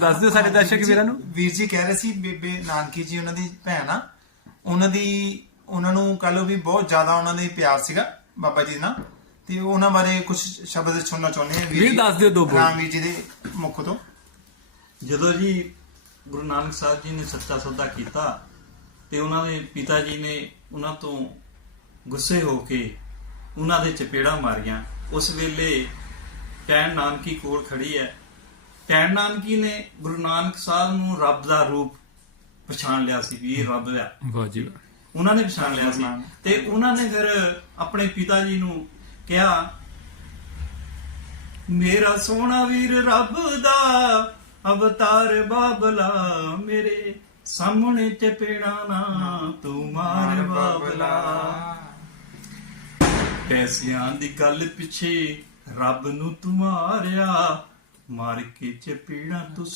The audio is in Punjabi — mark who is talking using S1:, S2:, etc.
S1: ਦੱਸ ਦਿਓ ਸਾਡੇ ਦਰਸ਼ਕ ਵੀਰਾਂ ਨੂੰ।
S2: ਵੀਰ ਜੀ ਕਹਿ ਰਹੇ ਸੀ ਬੇਬੇ ਨਾਨਕੀ ਜੀ ਉਹਨਾਂ ਦੀ ਭੈਣ ਆ। ਉਹਨਾਂ ਦੀ ਉਹਨਾਂ ਨੂੰ ਕਹ ਲਓ ਵੀ ਬਹੁਤ ਜ਼ਿਆਦਾ ਉਹਨਾਂ ਦੇ ਪਿਆਰ ਸੀਗਾ ਬਾਬਾ ਜੀ ਨਾਲ। ਤੇ ਉਹਨਾਂ ਬਾਰੇ ਕੁਝ ਸ਼ਬਦ ਸੁਣਨਾ ਚਾਹੁੰਦੇ ਆ
S1: ਵੀਰ
S2: ਜੀ।
S1: ਦੱਸ ਦਿਓ ਦੋ ਬੋਲ।
S2: ਰਾਮਵੀਰ ਜੀ ਦੇ ਮੁੱਖ ਤੋਂ।
S3: ਜਦੋਂ ਜੀ ਗੁਰੂ ਨਾਨਕ ਸਾਹਿਬ ਜੀ ਨੇ ਸੱਚਾ ਸੌਦਾ ਕੀਤਾ ਤੇ ਉਹਨਾਂ ਦੇ ਪਿਤਾ ਜੀ ਨੇ ਉਹਨਾਂ ਤੋਂ ਗੁੱਸੇ ਹੋ ਕੇ ਉਹਨਾਂ ਦੇ ਚਪੇੜਾ ਮਾਰੀਆਂ। ਉਸ ਵੇਲੇ ਟੈਣ ਨਾਨਕੀ ਕੋਲ ਖੜੀ ਹੈ। ਟੈਣ ਨਾਨਕੀ ਨੇ ਗੁਰੂ ਨਾਨਕ ਸਾਹਿਬ ਨੂੰ ਰੱਬ ਦਾ ਰੂਪ ਪਛਾਣ ਲਿਆ ਸੀ ਵੀ ਇਹ ਰੱਬ ਹੈ
S1: ਵਾਹ ਜੀ।
S3: ਉਹਨਾਂ ਨੇ ਪਛਾਣ ਲਿਆ ਸੀ। ਤੇ ਉਹਨਾਂ ਨੇ ਫਿਰ ਆਪਣੇ ਪਿਤਾ ਜੀ ਨੂੰ ਕਿਹਾ ਮੇਰਾ ਸੋਹਣਾ ਵੀਰ ਰੱਬ ਦਾ ਅਵਤਾਰ ਬਾਬਲਾ ਮੇਰੇ ਸਾਹਮਣੇ ਚਪੇੜਾ ਨਾ ਤੂੰ ਮਾਰ ਬਾਬਲਾ। ਪੈਸਿਆਂ ਦੀ ਗੱਲ ਪਿੱਛੇ ਰੱਬ ਨੂੰ ਤੂੰ ਮਾਰਿਆ ਮਾਰ ਕੇ ਚਪੇੜਾ ਤੂੰ